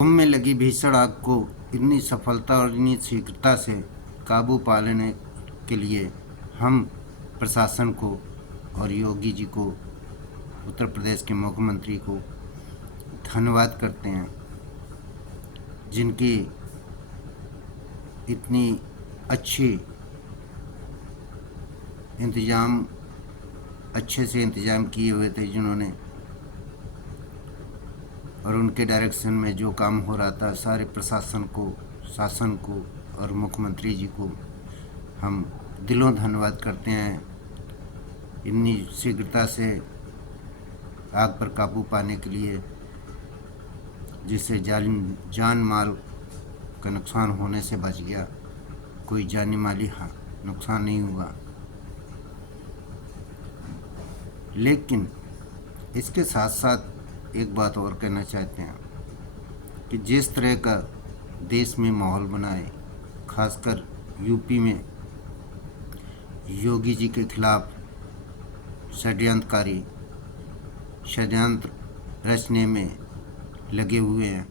कुंभ में लगी भीषण आग को इतनी सफलता और इतनी शीघ्रता से काबू पा लेने के लिए हम प्रशासन को और योगी जी को, उत्तर प्रदेश के मुख्यमंत्री को धन्यवाद करते हैं, जिनकी इतनी अच्छे से इंतज़ाम किए हुए थे जिन्होंने, और उनके डायरेक्शन में जो काम हो रहा था, सारे प्रशासन को, शासन को और मुख्यमंत्री जी को हम दिलों धन्यवाद करते हैं। इतनी शीघ्रता से आग पर काबू पाने के लिए, जिससे जान माल का नुकसान होने से बच गया, कोई जानी माली नुकसान नहीं हुआ। लेकिन इसके साथ साथ एक बात और कहना चाहते हैं कि जिस तरह का देश में माहौल बना है, खासकर यूपी में योगी जी के खिलाफ षड्यंत्र रचने में लगे हुए हैं।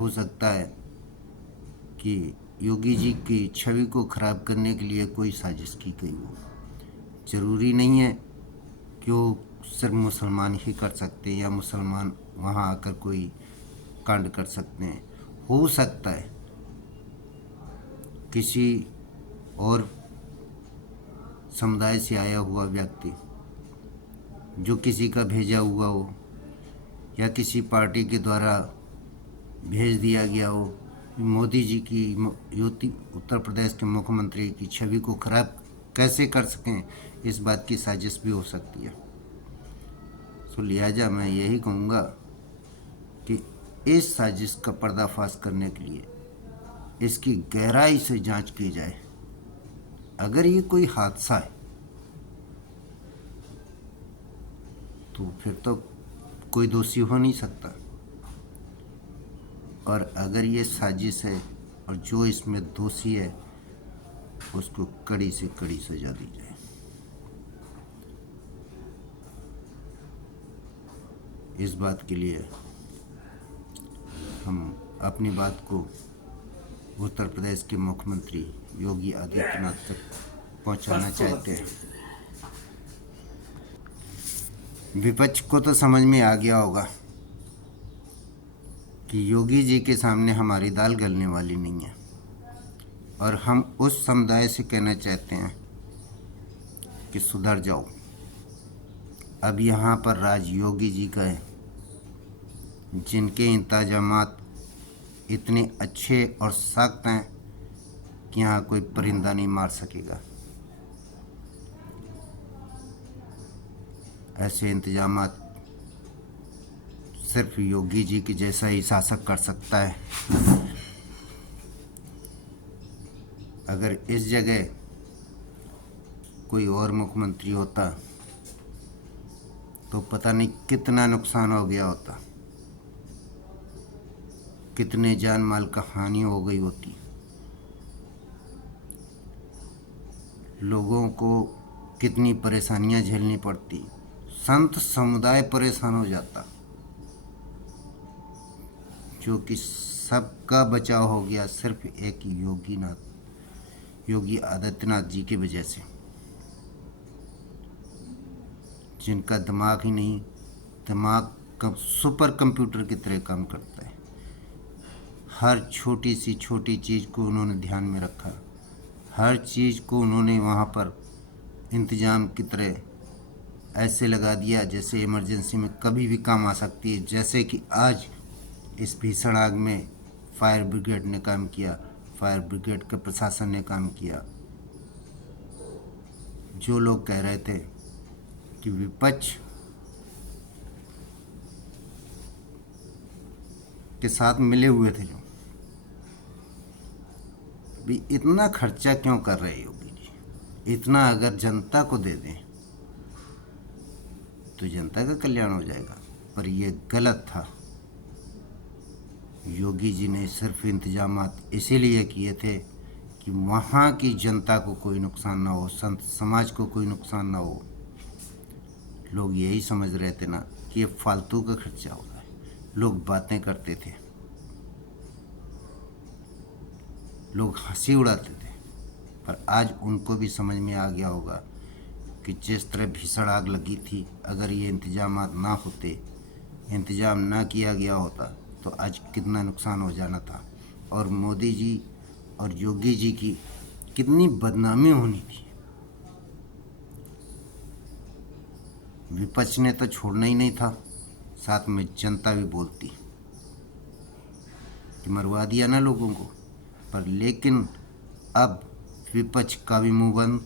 हो सकता है कि योगी जी की छवि को खराब करने के लिए कोई साजिश की गई हो। ज़रूरी नहीं है कि वो सिर्फ मुसलमान ही कर सकते हैं या मुसलमान वहाँ आकर कोई कांड कर सकते हैं। हो सकता है किसी और समुदाय से आया हुआ व्यक्ति जो किसी का भेजा हुआ हो या किसी पार्टी के द्वारा भेज दिया गया हो, मोदी जी की उत्तर प्रदेश के मुख्यमंत्री की छवि को खराब कैसे कर सकें, इस बात की साजिश भी हो सकती है। तो लिहाजा मैं यही कहूँगा कि इस साजिश का पर्दाफाश करने के लिए इसकी गहराई से जांच की जाए। अगर ये कोई हादसा है तो फिर तो कोई दोषी हो नहीं सकता, और अगर ये साजिश है और जो इसमें दोषी है उसको कड़ी से कड़ी सजा दी जाए। इस बात के लिए हम अपनी बात को उत्तर प्रदेश के मुख्यमंत्री योगी आदित्यनाथ तक पहुंचाना चाहते हैं। विपक्ष को तो समझ में आ गया होगा कि योगी जी के सामने हमारी दाल गलने वाली नहीं है, और हम उस समुदाय से कहना चाहते हैं कि सुधर जाओ। अब यहाँ पर राज योगी जी का है, जिनके इंतजामात इतने अच्छे और सख्त हैं कि यहाँ कोई परिंदा नहीं मार सकेगा। ऐसे इंतजामात सिर्फ योगी जी के जैसा ही शासक कर सकता है। अगर इस जगह कोई और मुख्यमंत्री होता तो पता नहीं कितना नुकसान हो गया होता, कितने जान माल का हानि हो गई होती, लोगों को कितनी परेशानियां झेलनी पड़ती, संत समुदाय परेशान हो जाता, जो कि सबका बचाव हो गया सिर्फ एक योगी आदित्यनाथ जी की वजह से, जिनका दिमाग ही नहीं, दिमाग सुपर कंप्यूटर की तरह काम करता है। हर छोटी सी छोटी चीज़ को उन्होंने ध्यान में रखा, हर चीज़ को उन्होंने वहाँ पर इंतज़ाम की तरह ऐसे लगा दिया जैसे इमरजेंसी में कभी भी काम आ सकती है। जैसे कि आज इस भीषण आग में फायर ब्रिगेड ने काम किया, फायर ब्रिगेड के प्रशासन ने काम किया। जो लोग कह रहे थे कि विपक्ष के साथ मिले हुए थे, जो भी इतना खर्चा क्यों कर रहे योगी जी, इतना अगर जनता को दे दें तो जनता का कल्याण हो जाएगा। पर ये गलत था। योगी जी ने सिर्फ इंतजामात इसीलिए किए थे कि वहाँ की जनता को कोई नुकसान ना हो, संत समाज को कोई नुकसान ना हो। लोग यही समझ रहे थे ना कि ये फालतू का खर्चा हो रहा है। लोग बातें करते थे, लोग हंसी उड़ाते थे। पर आज उनको भी समझ में आ गया होगा कि जिस तरह भीषण आग लगी थी, अगर ये इंतजाम ना होते, इंतजाम ना किया गया होता तो आज कितना नुकसान हो जाना था, और मोदी जी और योगी जी की कितनी बदनामी होनी थी। विपक्ष ने तो छोड़ना ही नहीं था, साथ में जनता भी बोलती कि मरवा दिया ना लोगों को। पर लेकिन अब विपक्ष का भी मुंह बंद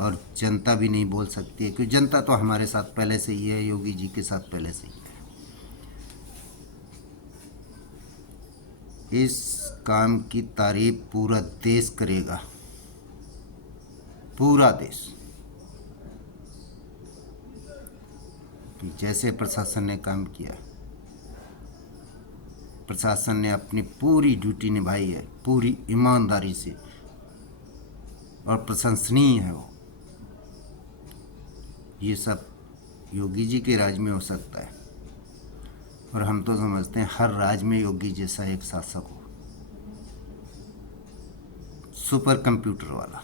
और जनता भी नहीं बोल सकती है, क्योंकि जनता तो हमारे साथ पहले से ही है, योगी जी के साथ पहले से ही है। इस काम की तारीफ पूरा देश करेगा, पूरा देश, कि जैसे प्रशासन ने काम किया। प्रशासन ने अपनी पूरी ड्यूटी निभाई है, पूरी ईमानदारी से, और प्रशंसनीय है वो। ये सब योगी जी के राज में हो सकता है, और हम तो समझते हैं हर राज्य में योगी जैसा एक शासक हो, सुपर कंप्यूटर वाला,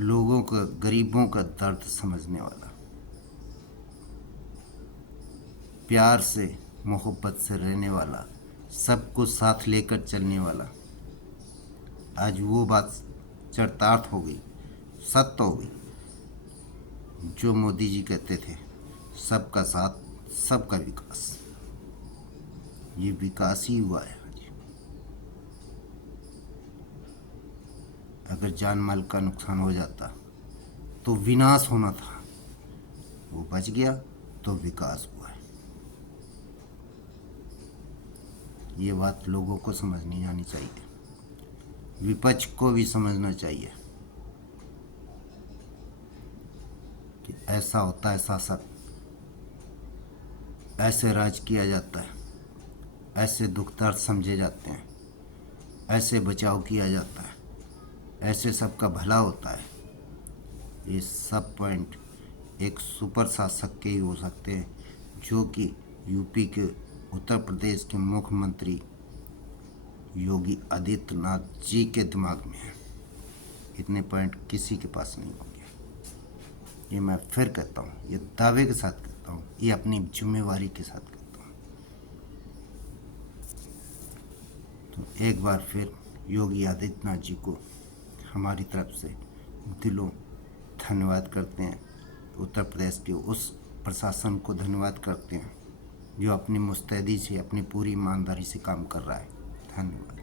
लोगों का, गरीबों का दर्द समझने वाला, प्यार से मोहब्बत से रहने वाला, सबको साथ लेकर चलने वाला। आज वो बात चरितार्थ हो गई, सत्य हो गई, जो मोदी जी कहते थे, सबका साथ सबका विकास। ये विकास ही हुआ है। अगर जान माल का नुकसान हो जाता तो विनाश होना था, वो बच गया तो विकास हुआ है। ये बात लोगों को समझनी आनी चाहिए, विपक्ष को भी समझना चाहिए कि ऐसा होता है शासक, ऐसे राज किया जाता है, ऐसे दुख दर्द समझे जाते हैं, ऐसे बचाव किया जाता है, ऐसे सबका भला होता है। ये सब पॉइंट एक सुपर शासक के ही हो सकते हैं, जो कि यूपी के, उत्तर प्रदेश के मुख्यमंत्री योगी आदित्यनाथ जी के दिमाग में है। इतने पॉइंट किसी के पास नहीं होंगे। ये मैं फिर कहता हूँ, ये दावे के साथ कहता हूँ, ये अपनी जिम्मेवारी के साथ कहता हूँ। तो एक बार फिर योगी आदित्यनाथ जी को हमारी तरफ से दिलों धन्यवाद करते हैं। उत्तर प्रदेश के उस प्रशासन को धन्यवाद करते हैं जो अपनी मुस्तैदी से, अपनी पूरी ईमानदारी से काम कर रहा है। धन्यवाद।